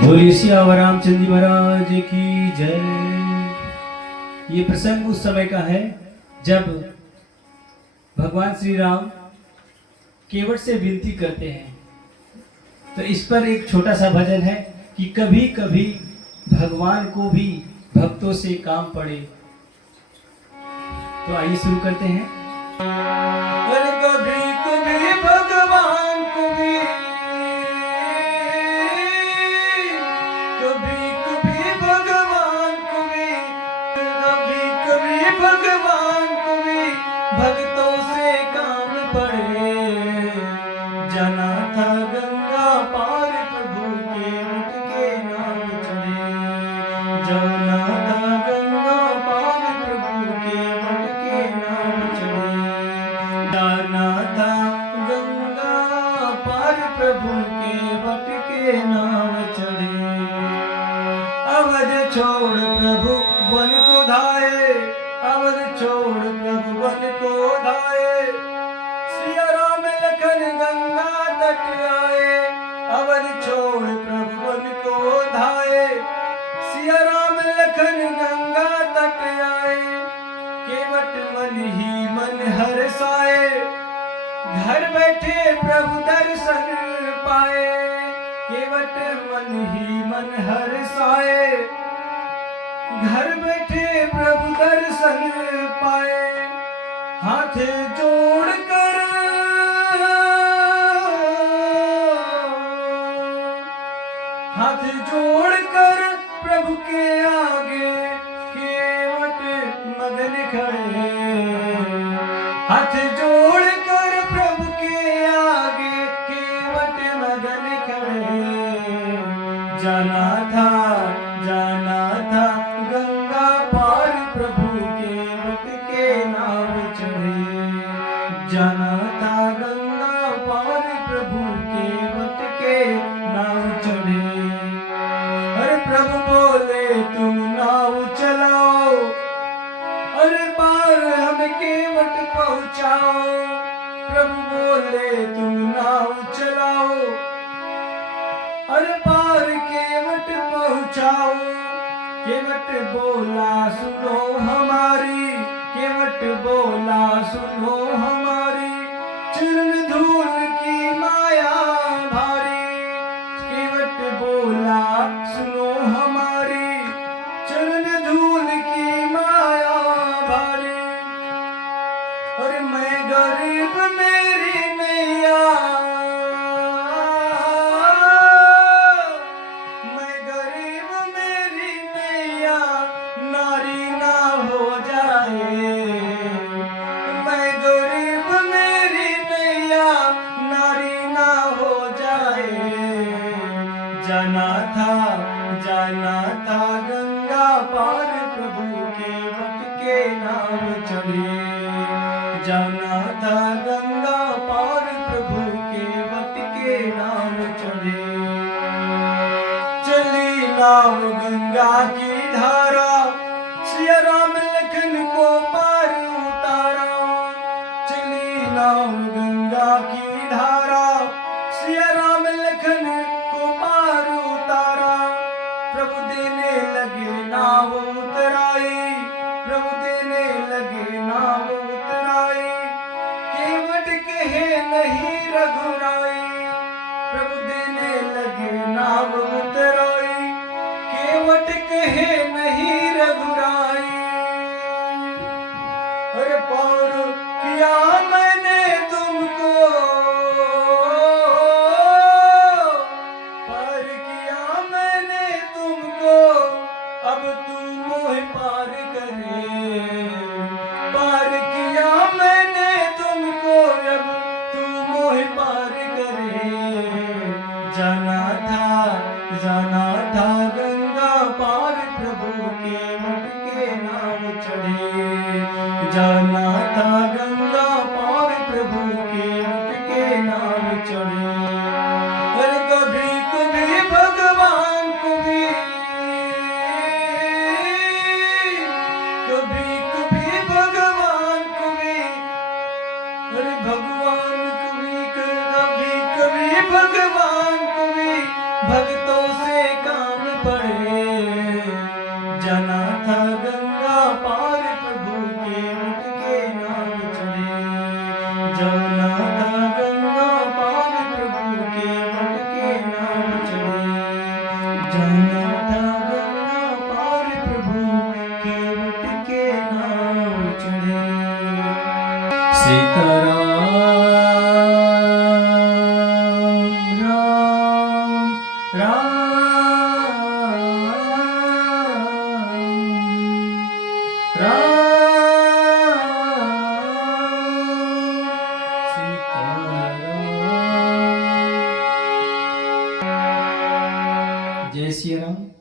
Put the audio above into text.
बोलिए सियावर रामचंद्र जी महाराज की जय। ये प्रसंग उस समय का है जब भगवान श्री राम केवट से विनती करते हैं। तो इस पर एक छोटा सा भजन है कि कभी कभी भगवान को भी भक्तों से काम पड़े। तो आइए शुरू करते हैं। अरे कभी कभी भगवान को भी, कभी कभी भगवान को भी, कभी कभी भगवान को भी भक्तों से काम पड़े। जाना था गंगा पार प्रभु के मठ के नाम चढ़े। जाना था गंगा पार प्रभु के मठ के नाम चढ़े। जाना था गंगा पार प्रभु के वट के नाम चढ़े। अवध छोड़ प्रभु वन को धाये, अवध छोड़ प्रभु वन को धाये। सिया राम लखन गंगा तट आए, अवध छोड़ प्रभु वन को धाये। सिया राम लखन गंगा तट आए। केवट मन ही मन हर्षाए, घर बैठे प्रभु दर्शन पाए। केवट मन ही मन हर्षाए, घर बैठे प्रभु दर्शन पाए। हाथ जोड़कर, हाथ जोड़कर प्रभु के आगे केवट मगन खड़े। हाथ जोड़कर प्रभु के आगे केवट मगन खड़े। जाना था गंगा पार प्रभु के वट के नाम चढ़े। जाना था गंगा पार प्रभु के वट के नाम चढ़े। अरे प्रभु बोले तुम नाव चलाओ, अरे पार हम केवट पहुंचाओ। प्रभु बोले तुम नाव चलाओ, अरे पार केवट पहुंचाओ। केवट बोला सुनो हमारी, केवट बोला सुनो हमारी। चरण धूल की माया भारी, केवट बोला सुनो हमारी। चरण धूल की माया भारी। और मैं गरीब मेरी नैया, मैं गरीब मेरी नैया नारी ना हो जाए। मैं गरीब मेरी नैया नारी ना हो जाए। जाना था गंगा पार प्रभु के वट के नाम चढ़े। जाना था गंगा पार प्रभु के वट के नाम चढ़े। चली नाव गंगा की धारा, सिया राम लखन को पार उतारा। चली नाव गंगा की धारा, सिया राम लखन को पार उतारा। प्रभु देने लगे नाव उतराई, प्रभु देने लगे नाव उतराई। केवट कहे नहीं रघुराई, प्रभु देने लगे नाव उतराई। केवट कहे नहीं रघुराई। अरे पार किया मैंने तुमको, पार किया मैंने तुमको, अब तू मोह पार करे। पार किया मैंने तुमको, अब तू मोह पार करे। जाना था गंगा पार प्रभु के मठ के नाम चढ़े। जाना था गंगा पार प्रभु के मठ के नाम चढ़े। अरे कभी कभी भगवान को भी, कभी कभी भगवान को भी, अरे भगवान को भी, कभी कभी भगवान को भी भक्तों से काम जय श्री राम।